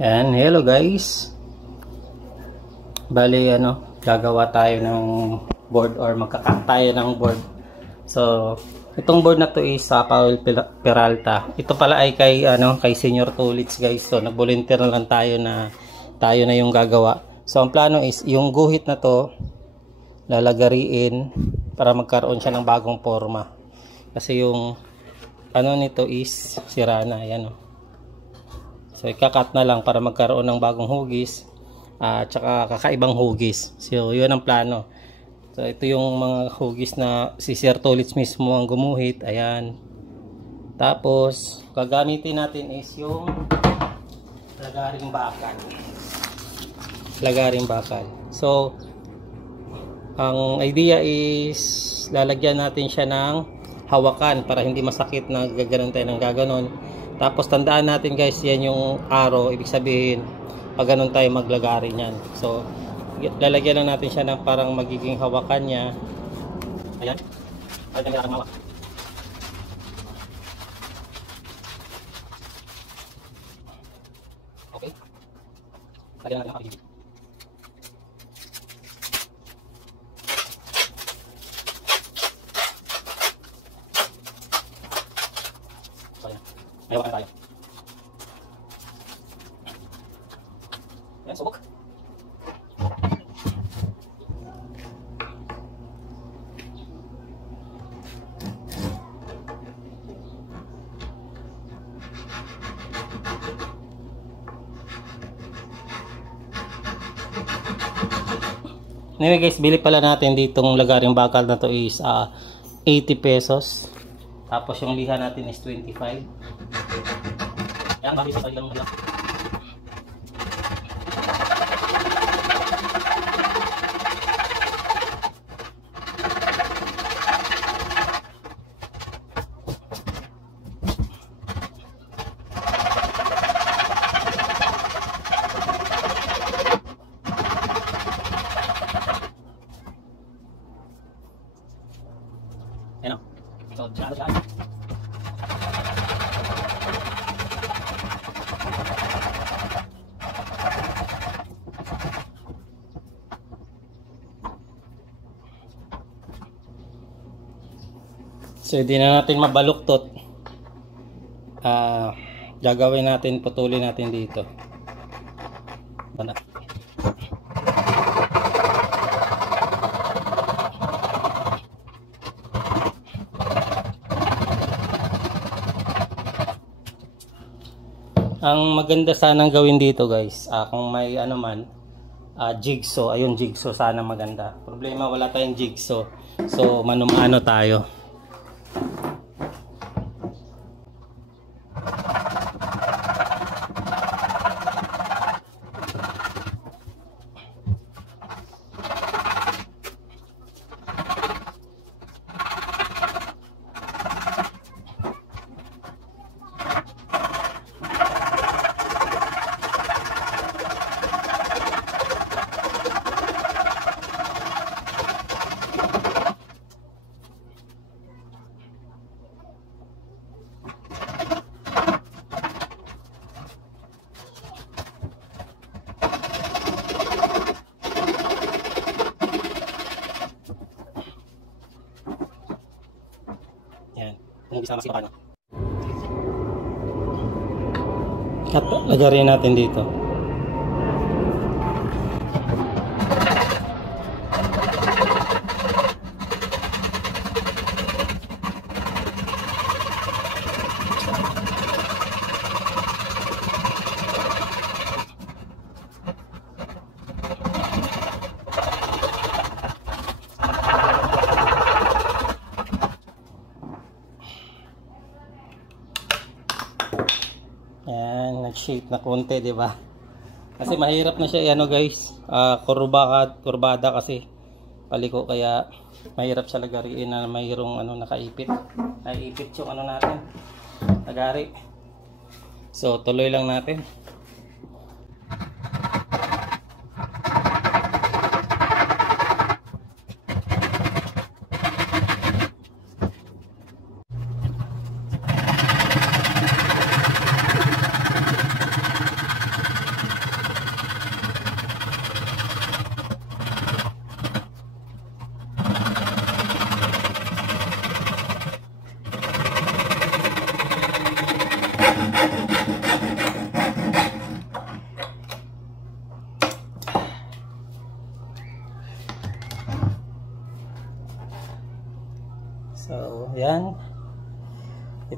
Yan, hello guys. Bali gagawa tayo ng board or magka-cut tayo ng board. So, itong board na to is sa Paul Peralta. Ito pala ay kay Senior Tulits guys. So, nag-volunteer na lang tayo na yung gagawa. So, ang plano is yung guhit na to lalagariin para magkaroon siya ng bagong forma. Kasi yung nito is sira na, ayan. So, ikakat na lang para magkaroon ng bagong hugis at saka kakaibang hugis. So, yun ang plano. So, ito yung mga hugis na si Sir Tulits mismo ang gumuhit. Ayan. Tapos, gagamitin natin is yung lagaring bakal. Lagaring bakal. So, ang idea is lalagyan natin siya ng hawakan para hindi masakit na gaganon tayo ng gaganon. Tapos tandaan natin guys, yan yung arrow, ibig sabihin pag ganun tayo maglagari niyan. So lalagyan lang natin siya ng parang magiging hawakan niya. Ayan. Ayan ang hawak. Okay. Lagyan natin ang hawak. May hawakan tayo. Ayan, subok. Anyway guys, bili pala natin ditong lagaring bakal na to is 80 pesos. Tapos yung liha natin is 25. Yan, bakit sa ilang lang. Yan o. So, dyan. So, hindi na natin mabaluktot. Gagawin natin, putulin natin dito. Bana. Ang maganda sanang gawin dito guys, kung may jigsaw, ayun jigsaw sana maganda. Problema wala tayong jigsaw. So, manumano tayo. Umpisa mas paano. At lagarin natin dito. Yan, nag-shape na konti, 'di ba? Kasi mahirap na siya, guys. Kurbada kasi paliko, kaya mahirap siya lagariin na mayroong nakaipit. Naiipit yung natin. Lagari. So, tuloy lang natin.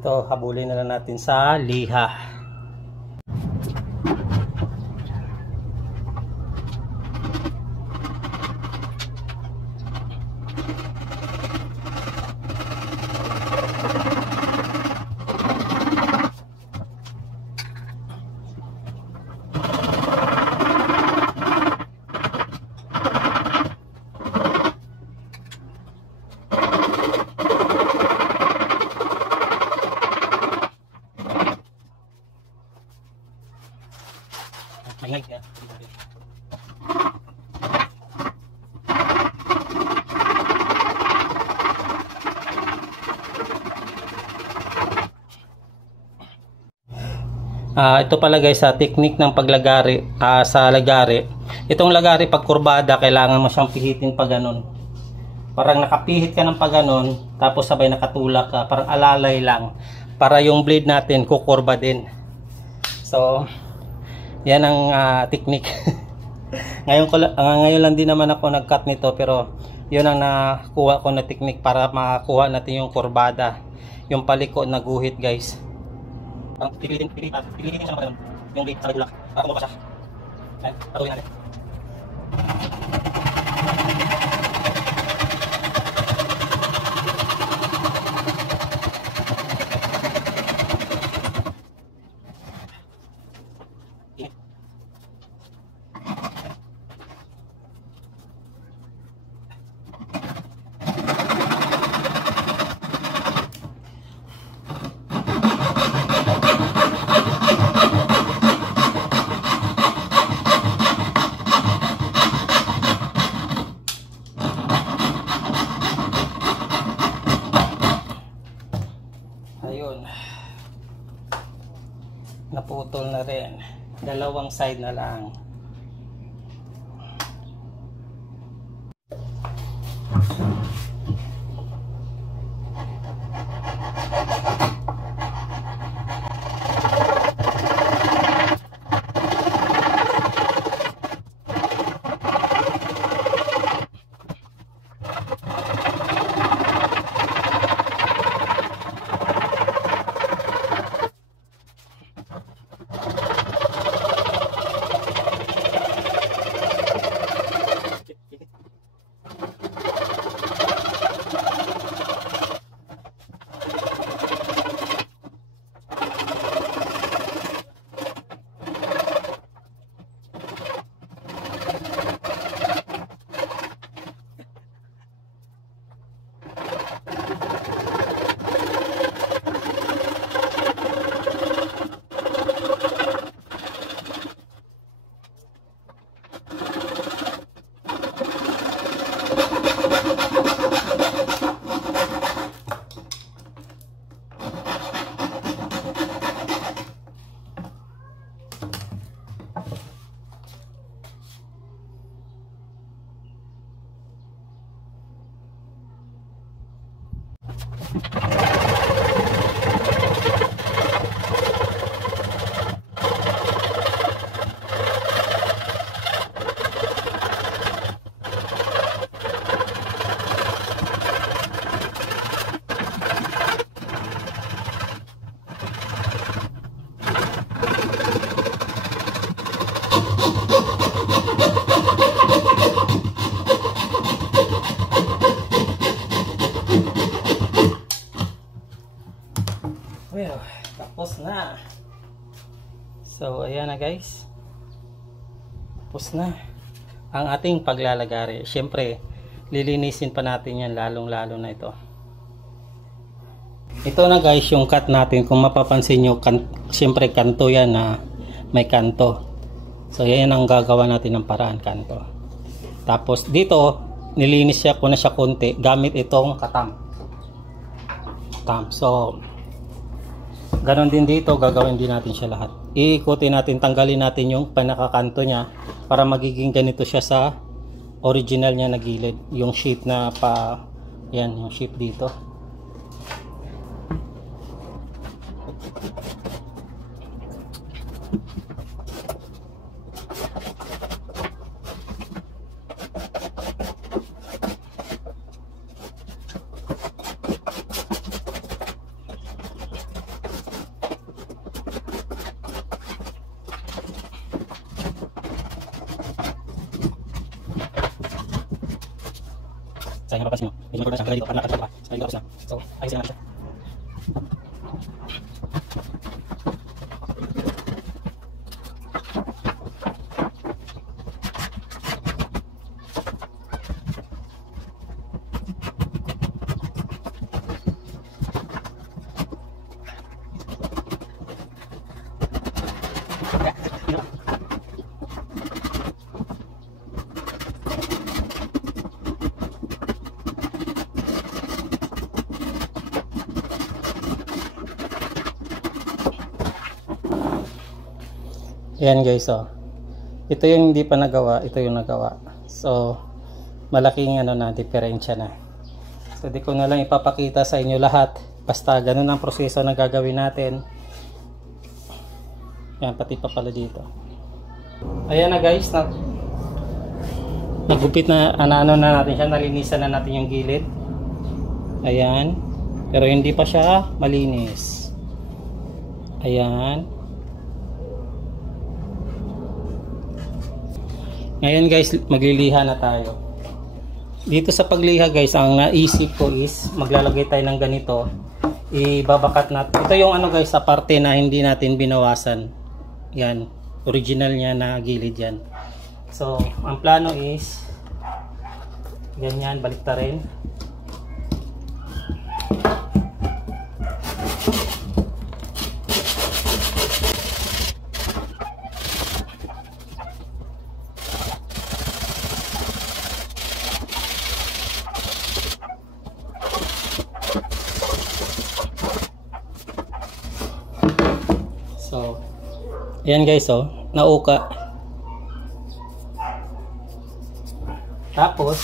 Ito, habulin na lang natin sa liha. Ito pala guys, sa technique ng paglagari sa lagari. Itong lagari pag kurbada, kailangan mo siyang pihitin pa ganun. Parang nakapihit ka ng pa ganun, tapos sabay nakatulak ka, parang alalay lang para yung blade natin kukurba din. So yan ang technique. Ngayon lang din naman ako nag-cut nito, pero yun ang nakuha ko na technique para makakuha natin yung kurbada, yung paliko na guhit guys. Ang pilitin siya naman yung blade sa tulak para kumaba siya. Ayan, patuloy natin. Ayun, naputol na rin, dalawang side na lang. Well, tapos na. So, ayan na guys. Tapos na ang ating paglalagari. Siyempre, lilinisin pa natin yan, lalong-lalo na ito. Ito na guys, yung cut natin. Kung mapapansin nyo, siyempre kanto yan na may kanto. So, yan ang gagawa natin ng paraan, kanto. Tapos, dito, nilinis ko na siya konti gamit itong katam. So, ganon din dito, gagawin din natin siya lahat. Iikutin natin, tanggalin natin yung pinakakanto niya para magiging ganito siya sa original niya na gilid. Yung shape na yan, yung shape dito. Kaya mapapansin nyo, medyo magkaroon siya dito para nakakasya pa. So, dito siya. So, ayusin natin siya. Ayan guys, oh. Ito yung hindi pa nagawa, ito yung nagawa. So, malaking ano na, diferensya na. So, di ko na lang ipapakita sa inyo lahat. Basta ganun ang proseso na gagawin natin. Ayan, pati pa pala dito. Ayan na guys, nagupit na, ano na natin siya, nalinisan na natin yung gilid. Ayan. Pero hindi pa siya malinis. Ayan. Ngayon guys, magliliha na tayo. Dito sa pagliha guys, ang naisip ko is maglalagay tayo ng ganito. Ibabakat natin. Ito yung ano guys, sa parte na hindi natin binawasan. Yan, original niya na gilid yan. So, ang plano is ganyan, baliktarin. So, ayan guys, oh, nauka. Tapos,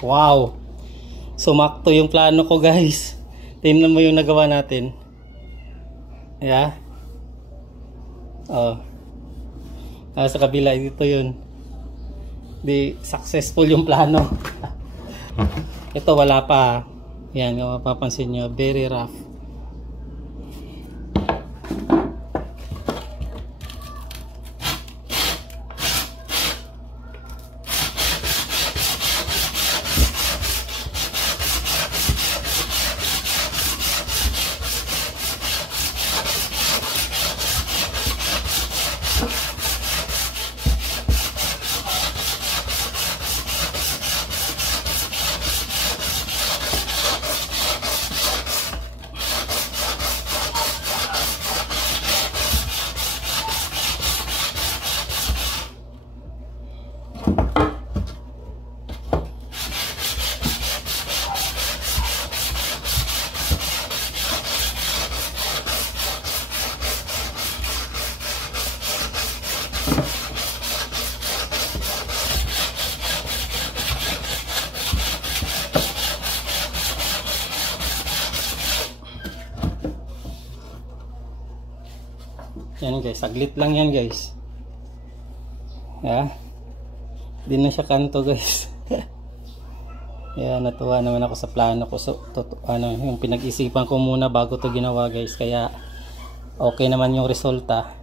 wow, sumakto yung plano ko guys. Tingnan mo yung nagawa natin. Yeah. Oh. Sa kabila dito yun. Di successful yung plano. Ito wala pa. Yan, kung mapapansin nyo, very rough. Yan guys, saglit lang yan guys. Yeah. Di na siya kanto guys. Kaya natuwa naman ako sa plano ko. So, yung pinag-isipan ko muna bago to ginawa guys. Kaya okay naman yung resulta.